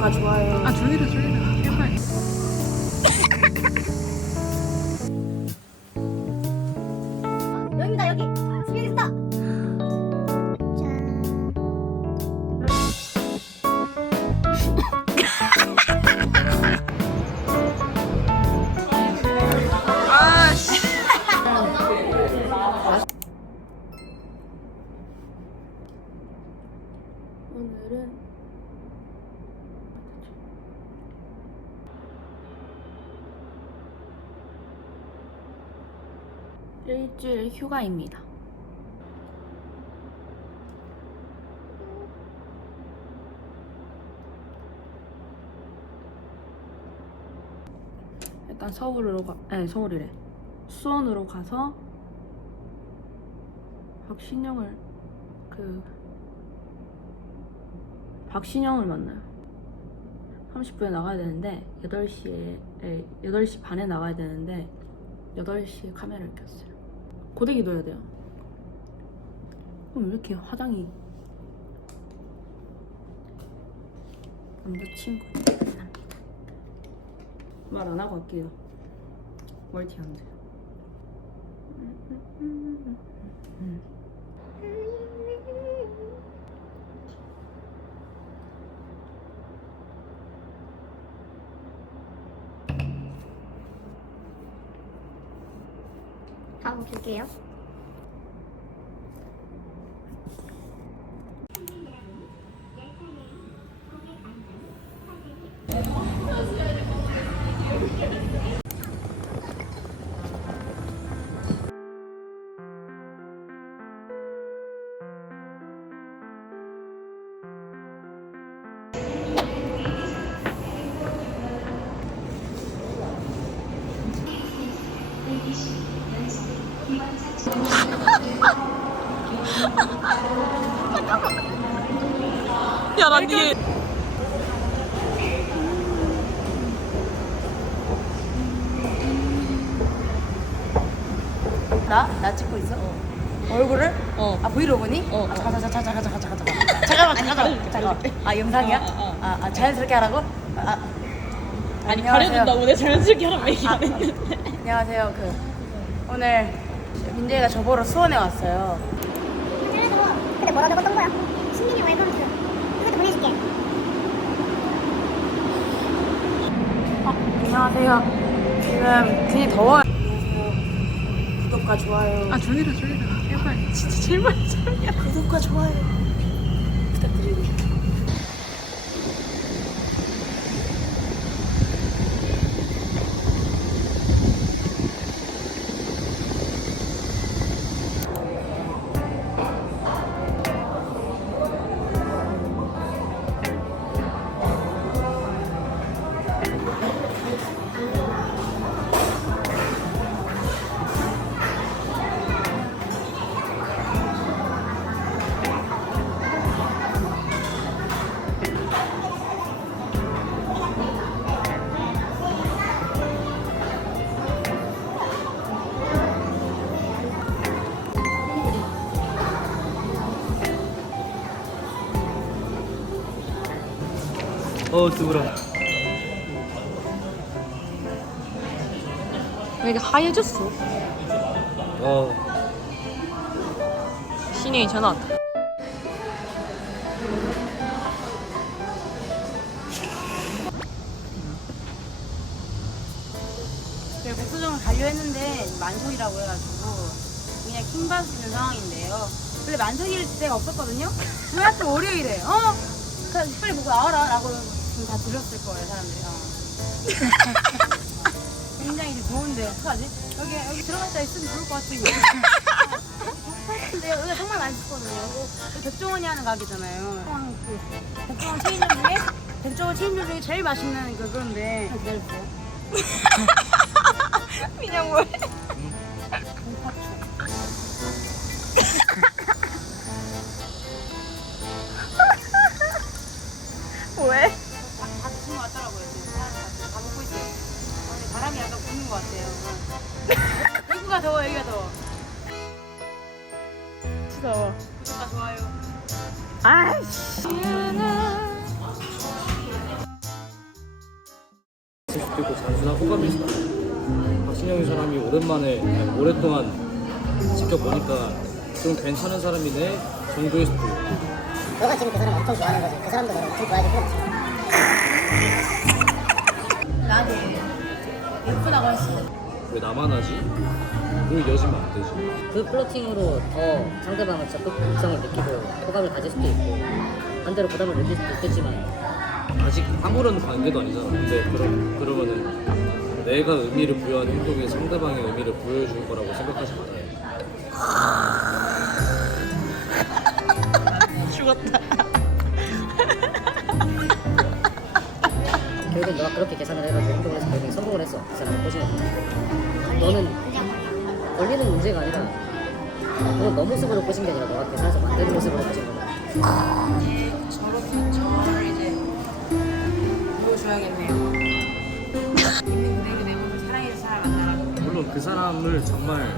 구독과 좋아요. 아 휴가입니다. 일단 서울으로 가, 아니 서울이래. 수원으로 가서 박신영을 그 박신영을 만나요. 30분에 나가야 되는데 8시에 에, 8시 반에 나가야 되는데 8시에 카메라를 켰어요. 고데기도 해야 돼요. 그럼 왜 이렇게 화장이 남자친구 말안 하고 할게요. 멀티한드. 다음 줄게요. 나? 나 찍고 있어? 얼굴을? 어. 아 브이로그니? 어. 아, 잠깐 잠깐 잠깐 잠깐 잠깐 잠깐 잠깐만 잠깐만 잠깐 아 영상이야? 어, 어, 어. 아, 아 자연스럽게 하라고? 아, 아니 안녕하세요. 가려준다고 내가 자연스럽게 하란 얘기 안 했는데 안녕하세요 그 오늘 민재가 저 보러 수원에 왔어요 그래서 근데 뭐라 적었던 거야? 신민이 웰컴 투. 이것도 보내줄게. 어, 안녕하세요 지금 되게 더워요 구독과 좋아요. 아 졸리다 졸리다 제발. 진짜 제발 제발. 구독과 좋아요 어 누구라 왜 이렇게 하얘졌어? 어 신영이 전화 왔다 네, 국수정을 가려 했는데 만석이라고 해가지고 그냥 킹받을 수 있는 상황인데요. 근데 만석일 때가 없었거든요. 왜 하필 월요일에? 어? 그냥 빨리 보고 나와라 라고 지금 다 들었을 거예요 사람들이. 어. 굉장히 이제 더운데 어떡하지? 여기 여기 들어갔다 있으면 좋을 것 같은데. 근데 여기가 정말 맛있거든요. 백종원이 하는 가게잖아요. 어, 그 백종원 체인점 중에 백종원 체인점 중에 제일 맛있는 그 그런데 기다려주세요. 그냥 뭐 것 같아요. 여기가 더워, 여기가 더워. 더워 구독과 좋아요. 아이씨 단순한 수도 있고 박신영이 사람이 오랜만에 아니, 오랫동안 지켜보니까 좀 괜찮은 사람이네 정도일 수도 있고 너가 지금 그 사람 엄청 좋아하는 거지. 그 사람도 너를 엄청 좋아해줄 필요. 나도 예쁘다고 했어. 왜 나만 하지? 왜 여지면 안 되지? 그 플러팅으로 더 상대방을 적극성을 느끼고 호감을 가질 수도 있고 반대로 부담을 느낄 수도 있겠지만 아직 아무런 관계도 아니잖아. 근데 그럼 그러면은 내가 의미를 부여한 행동이 상대방의 의미를 부여해줄 거라고 생각하지 말아요. 죽었다. 결국엔 너가 그렇게 계산을 해가지고 행동을 성공을 했어 그 사람을 꼬시는 너는 걸리는 문제가 아니라 그건 너 모습으로 꼬신 게 아니라 너가 계산해서 만든 모습으로 꼬신 거다 저를 이제 보여줘야겠네요. 있는 그대로 내 몸을 사랑해서 잘 만나라고. 물론 그 사람을 정말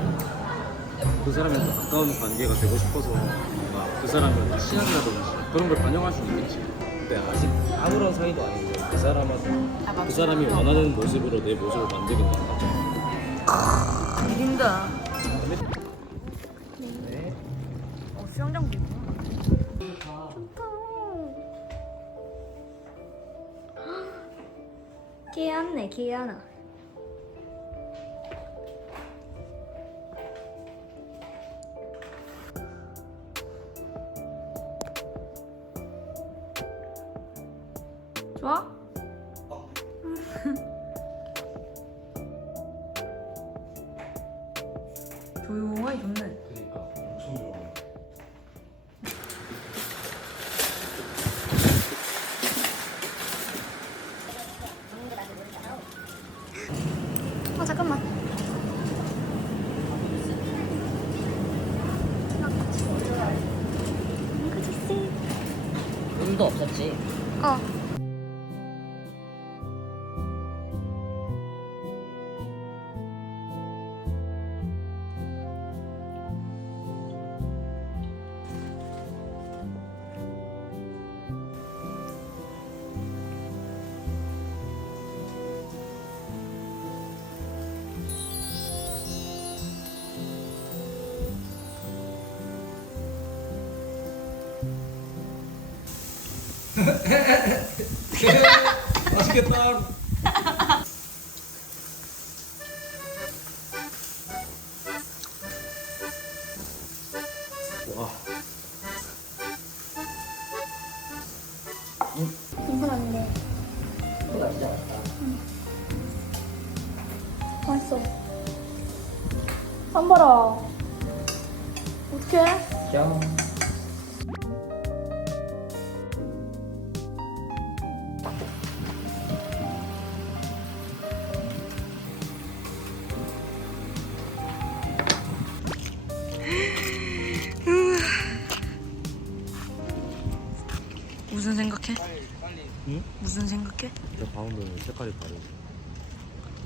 그 사람이랑 더 가까운 관계가 되고 싶어서 뭔가 그 사람을 친하게라든지 그런 걸 반영할 수는 있겠지. 근데 아직 아무런 사이도 아니고 그 사람은 그 사람이 원하는 모습으로 내 모습을 건 맞죠. 비린다. 네. 어, 수영장도. 귀엽네, 귀여워. 좋아? 운도 없었지 어. 괜찮았는데. 그거 진짜 맛있다 맛있어. 안 봐라. 어떡해? 짠 색깔이 다르지.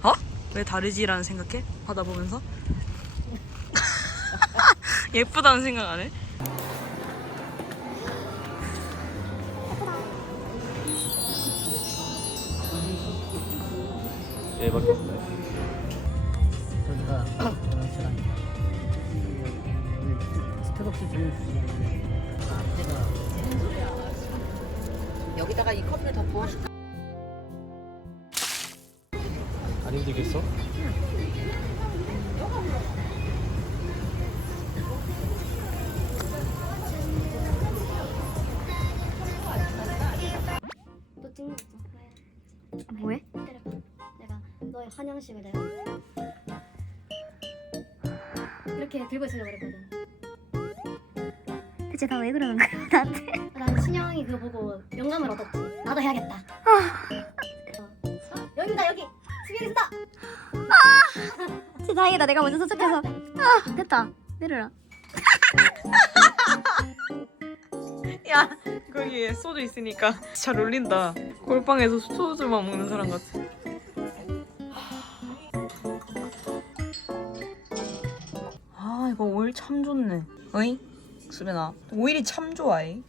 어? 왜 다르지라는 생각해? 받아보면서? 예쁘다는 생각 안 해? 얘밖에 없네. 저기가 안 힘들겠어? 너 찍는 거 있어. 뭐해? 때려봐. 내가 너의 환영식을 내가 이렇게 들고 있으려고 그랬거든. 대체 다왜 그러는 거야 나한테? 난 신영이 그거 보고 영감을 얻었지. 나도 해야겠다. 어, 여기다 여기 수빈이 쓰다. 다행이다. 내가 먼저 도착해서. 아 됐다. 내려라. 야 거기에 소주 있으니까 잘 어울린다 골방에서 소주만 먹는 사람 같아 아 이거 오일 참 좋네 어이? 수빈아 오일이 참 좋아해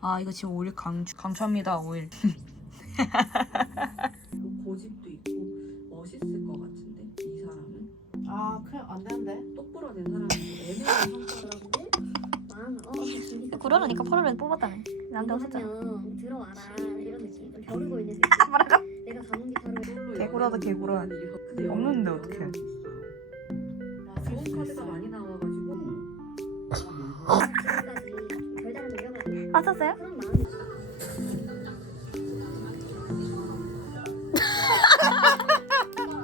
아 이거 지금 오일 강추, 강추합니다 오일 안 되는데. 똑바로 된 사람이 애매한 성격을 하고 마음 어 준비 그러니까 8월에 뽑았다네 나한테 없었잖아 들어와라 이런 느낌 좀 벼르고 있는 느낌 뭐라고? 내가 게 바로 개구라다 개구라. 없는데 어떡해. 나 좋은 카드가 많이 나와가지고? 그런 마음이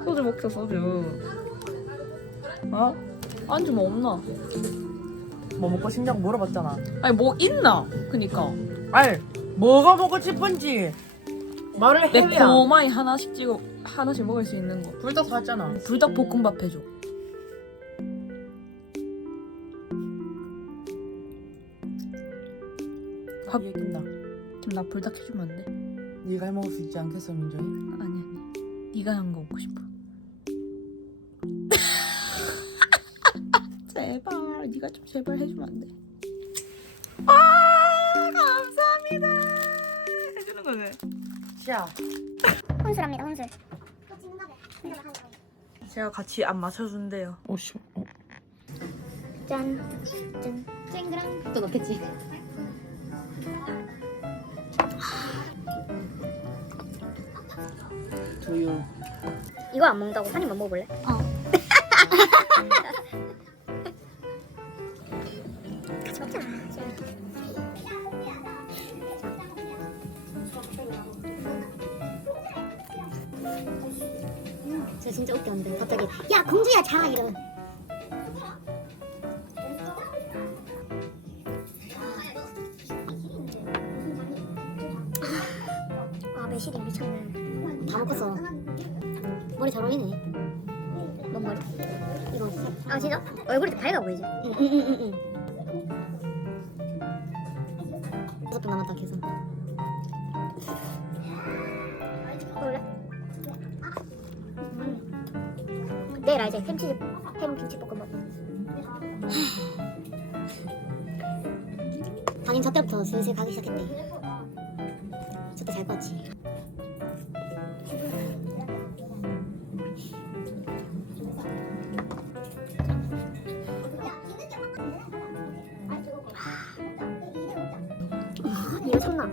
소주 먹자 소주. 어? 안주 뭐 없나? 뭐 먹고 싶냐고 물어봤잖아. 아니 뭐 있나? 그니까 아니 뭐가 먹고 싶은지 말을 내 해야. 고마이 하나씩 찍어 하나씩 먹을 수 있는 거. 불닭 샀잖아. 불닭 볶음밥 해줘. 밥 얘긴다. 그럼 나 불닭 해주면 안 돼? 네가 해 먹을 수 있지 않겠어 민정이? 아니 아니. 네가 한 거 해주면 안 돼? 아 감사합니다. 해주는 거네. 자, 혼술합니다 혼술 제가 같이 안 맞춰준대요. 오씨. 어. 짠 짠. 쨍그랑 또 넣겠지 두유. 이거 안 먹는다고 한 입만 먹어볼래? 어 야 공주야 자 이러면 아 매실이 미쳤네 다 먹었어 머리 잘 어울리네 뭔 머리? 이거 아 진짜? 얼굴이 더 밝아 보이지? 응응응응 알지? 햄치즈 햄 김치볶음밥 당연 저 때부터 슬슬 가기 시작했대 저때 잘 봤지 이거 참나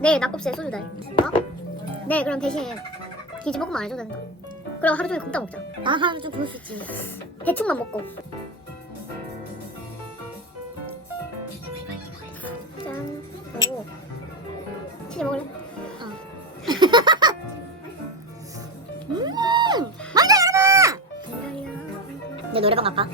내일 낙곱새 소주다 어? 네 그럼 대신에 김치볶음밥 안 해줘도 된다 그럼 하루 종일 굶다 먹자 나 하루 좀 그럴 수 있지 대충만 먹고 짠 오. 치즈 먹을래? 어. 음! 맛있다 여러분! 내 노래방 갈까?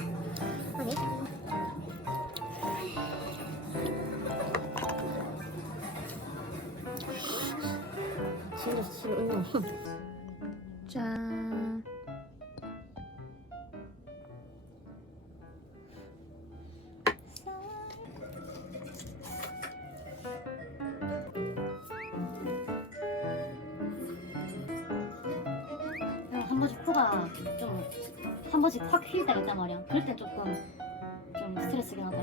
번씩 코가 좀 한 번씩 확휠 때가 있단 말이야. 그럴 때 조금 좀 스트레스긴 하다.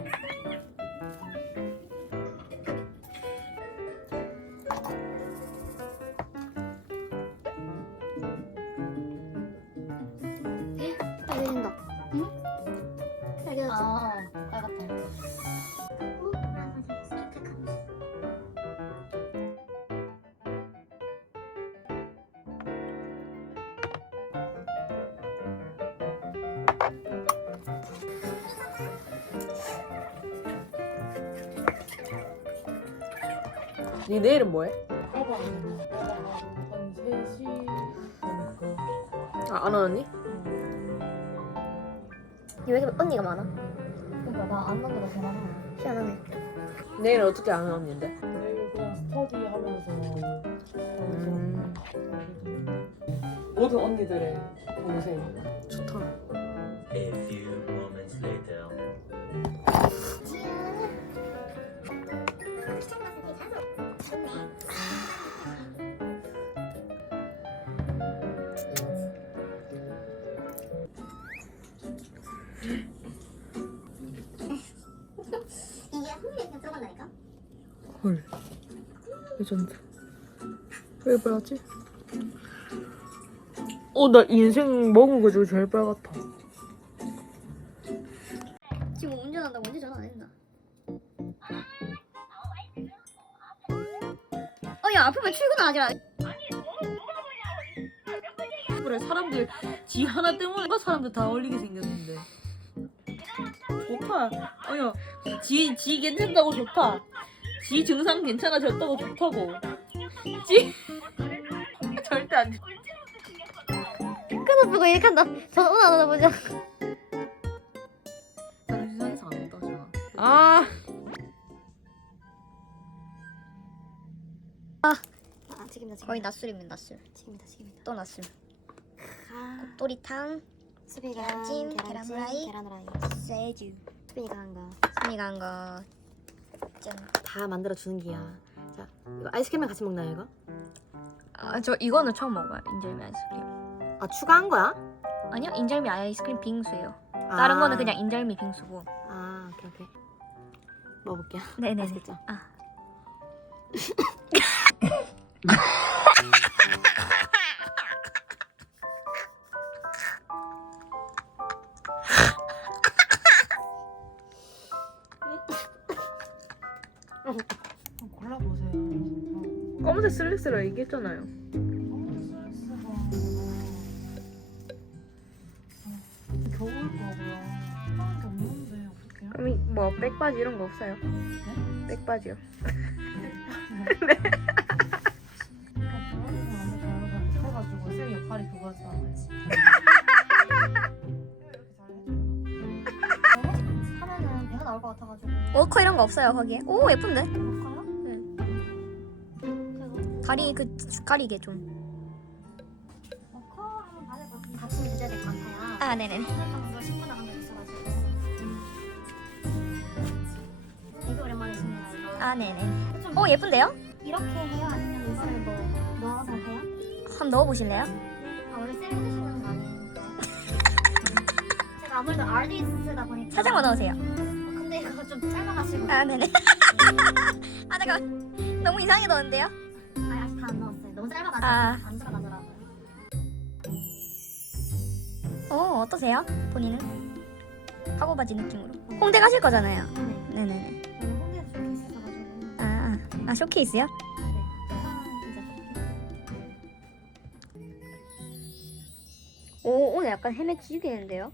내일은 뭐해? 한 3시 아, 안 왔니? 왜 이렇게 언니가 많아? 그러니까 나안 더 많아. 희한하네 내일은 어떻게 안 왔는데? 내일 그냥 스터디 하면서 음. 모든 언니들의 동생. 좋다. 빨갛지? 어, 나 인생 먹은 거 중에 제일 빨갛다. 지금 운전한다 언제 전화 안 했나? 어, 야, 아프면 출근하지 마. 그래, 사람들 지 하나 때문에 막 사람들 다 얼리게 생겼는데. 좋다. 아니야, 지, 지 괜찮다고 좋다. 지 증상 괜찮아졌다고 좋다고. 지. 절대 안 좋- 끊어보고 이렇게 한다. 전 오늘 안 보자. 나는 세상에서 안 떠져 아아 튀김다 튀김. 거의 낮술입니다 낮술. 튀김다 튀김다. 또 낮술. 곱돌이탕. 수비가 계란찜, 계란 후라이, 계란 후라이, 세주. 수비가 한 거. 수비가 한 거. 짠. 다 만들어 주는 기야. 자, 이거 아이스크림랑 같이 먹나요, 이거? 아, 저 이거는 처음 먹어요 인절미 아이스크림 아, 추가한 거야? 아니요 인절미 아이스크림 빙수예요 아. 다른 거는 그냥 인절미 빙수고 아, 오케이, 오케이. 먹어볼게요. 네네네 맛있겠죠? 아. 거 없어요? 백바지요 겨울은 너무 자유가 못해가지고 쌤 역할이 그거였잖아요. 하면은 배가 나올 것 같아가지고. 워커 이런 거 없어요 거기에? 오 예쁜데? 워커요? 네. 다리 그 가리개 좀. 워커 것 같은데 같이 드셔야 될것 같아요. 아 네네. 아 네네. 오 예쁜데요? 이렇게 해요? 아니면 옷을 뭐 넣어서 해요? 한번 넣어보실래요? 아 원래 쌤이 해주시는 거 아니에요? 제가 아무래도 아티스트다 보니까 살짝만 넣으세요. 근데 이거 좀 짧아가지고. 아 네네. 아 잠깐 너무 이상하게 넣었는데요? 아 아직 다 안 넣었어요. 너무 짧아가지고 안 들어가더라고요. 어 어떠세요? 본인은? 하고 바지 느낌으로. 홍대 가실 거잖아요. 네. 네네네. 아, 아 쇼케이스요? 오 오늘 약간 헤매지겠는데요?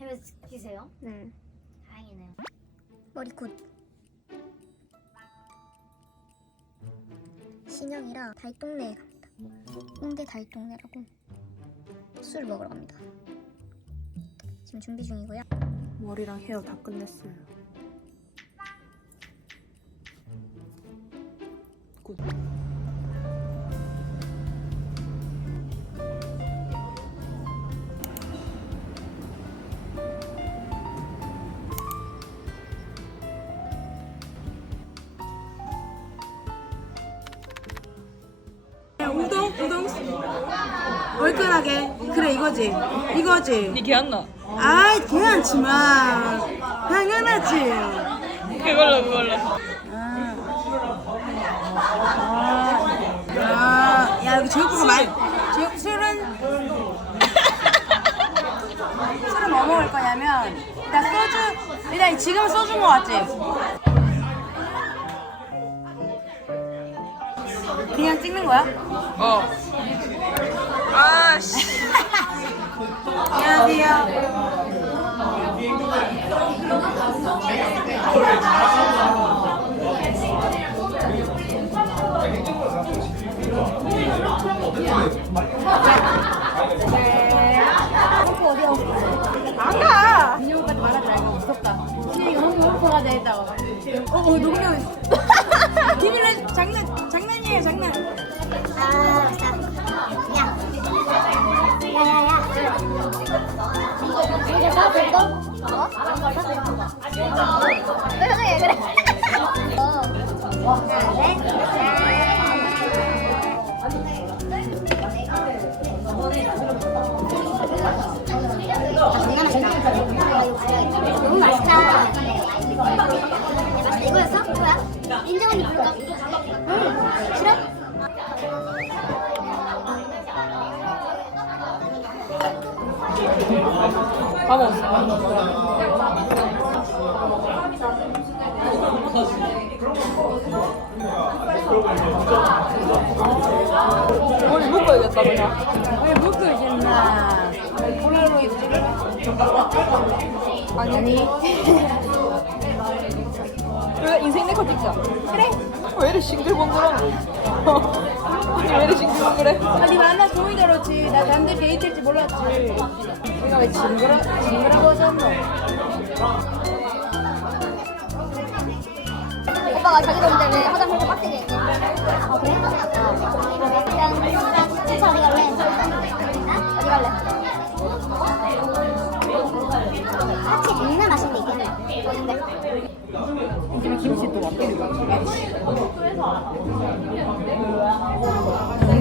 헤매지세요? 네. 다행이네요. 머리 굿. 신영이랑 달동네에 갑니다. 홍대 달동네라고 술 먹으러 갑니다. 지금 준비 중이고요. 머리랑 헤어 다 끝냈어요. 우동 우동. 얼큰하게. 그래 이거지. 이거지. 니 개안나 아이 괜찮지만 당연하지. 그걸로 그걸로 아 야 여기 제육볶음 많이 제육 술은 술은 뭐 먹을 거냐면 일단 소주 일단 지금 소주인 거 같지? 그냥 찍는 거야? 어. 아씨. 안녕하세요 어, 어 농담 비밀 내 장난 장난이에요 장난 아, 진짜. 야. 야야야. 이거 사도 이거? 어? 왜 그래 그래? 어. 언니 부를까? 응. 싫어? 다 먹었어 머리 묶어야겠다 그냥. 왜 묶어주나? 폴라로이드? 아니. 인생 네컷 찍자. 그래. 왜 이래 싱글벙글하노? 아니 왜 이래 싱글벙글해? 아니 만나 줄 알았지. 나 남들 데이트일지 몰랐지. 내가 왜 징그러 징그러워 졌노? 오빠가 자기 돈인데 왜 화장 그렇게 빡세게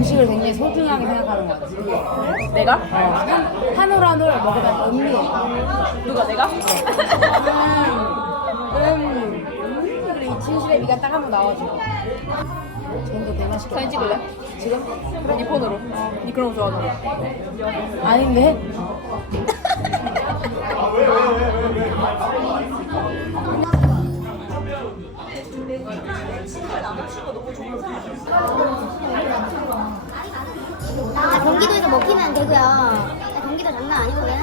음식을 굉장히 소중하게 생각하는 것 같아. 내가? 한, 한올 한올 먹으면 음미. 누가 내가? 음, 음. 그래, 이 진실의 미가 딱 한 번 나와줘. 쟤도 내 맛이 사진 찍을래? 지금? 그래 네 폰으로. 네 그런 거 좋아하잖아. 아닌데? 아 경기도에서 먹히면 되고요. 나 경기도 장난 아니거든.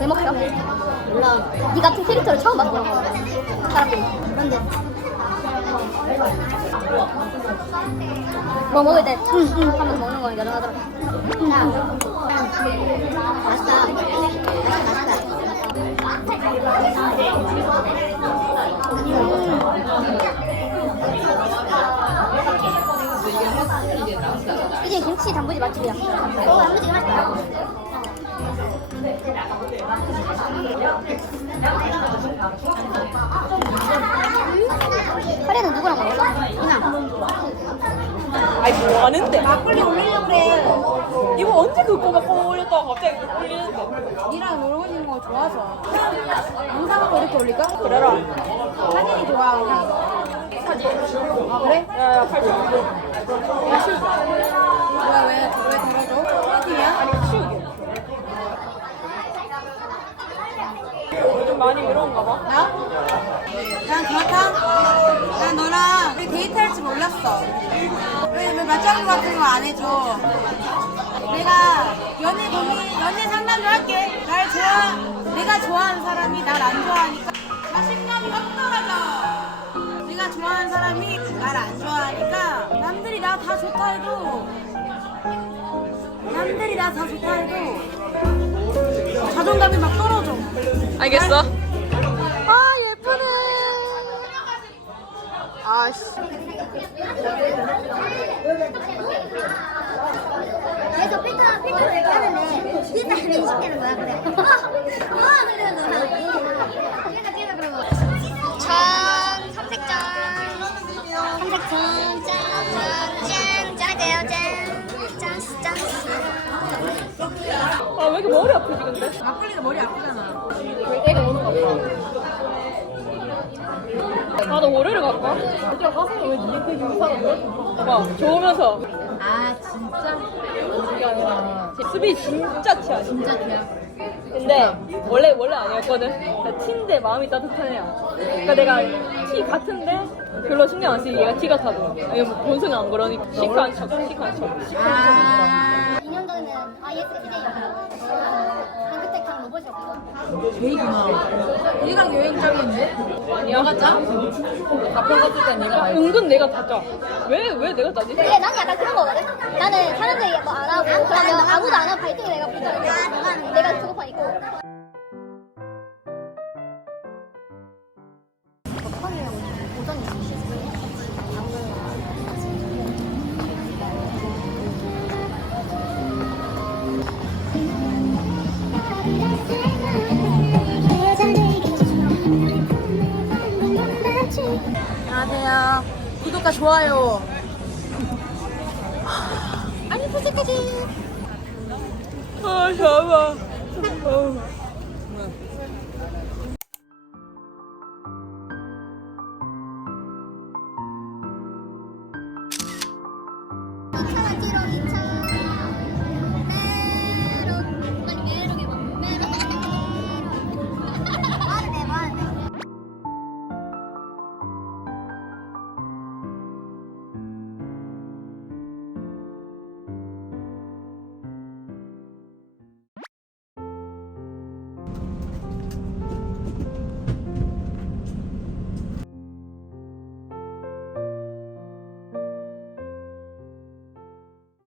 왜 먹혀? 몰라. 네 같은 캐릭터를 처음 봤어. 사람들이. 그런데 뭐 먹을 때 응, 응 하면서 먹는 거 여전하더라고. 야, 응. 맛있다. 이게 김치 단무지 맛집이야. 어, 단무지 맛있다. 카레는 누구랑 먹었어? 이나. 아이 뭐 하는데? 막걸리 올리려고 그래. 이거 언제 그거 막 올렸다가 갑자기 올리는데? 니랑 놀고 있는 거 좋아서. 영상으로 이렇게 올릴까? 그래라. 사진이 좋아. 사진. 아, 그래? 야야 칼 좀. 소개팅이야? 아니 치우게. 좀 많이 외로운가 봐. 나? 난 그렇다. 난 너랑 우리 데이트할 줄 몰랐어. 왜, 왜 맞장구 같은 거 안 해줘? 내가 연애 고민, 연애 상담도 할게. 날 좋아, 내가 좋아하는 사람이 날 안 좋아하니까 자신감이 확 떨어져. 내가 좋아하는 사람이 날 안 좋아하니까 남들이 나 다 좋다 해도 남들이 나 다 좋다 해도 자존감이 막 떨어져. 알겠어. 아 예쁘네. 아씨. 그래서 필터 필터를 이렇게 하는데 필터 안에 인식되는 거야 그래. 와 그래서 그래 왜 이렇게 머리 아프지 근데? 막걸리가 머리 아프잖아. 나도 월요일에 갈까? 진짜 가슴이 왜 니네 되게 이상한데? 봐봐 좋으면서 아 진짜? 아니라 수비 진짜 티야 진짜 티야? 근데 원래 원래 아니었거든 나 티인데 마음이 따뜻한 애야 그러니까 내가 티 같은데 별로 신경 안 쓰고 얘가 티 같아도 아니 뭐 본성이 안 그러니까 시크한 척 시크한 척아 2년 전에는 ISTJ였고 한그 보셨고 제이구나. 얘가 여행적인데? 얘가 짜? 가평 갔을 땐 얘가 알지. 은근 내가 다짜 왜 왜 내가 짜지? 근데 나는 약간 그런 거거든? 나는 사람들이 뭐 안 하고 그러면 아무도 안 하고 발등에 내가 붙어있고 내가 있고 안녕하세요. 구독과 좋아요. 아니 포즈까지 아 어.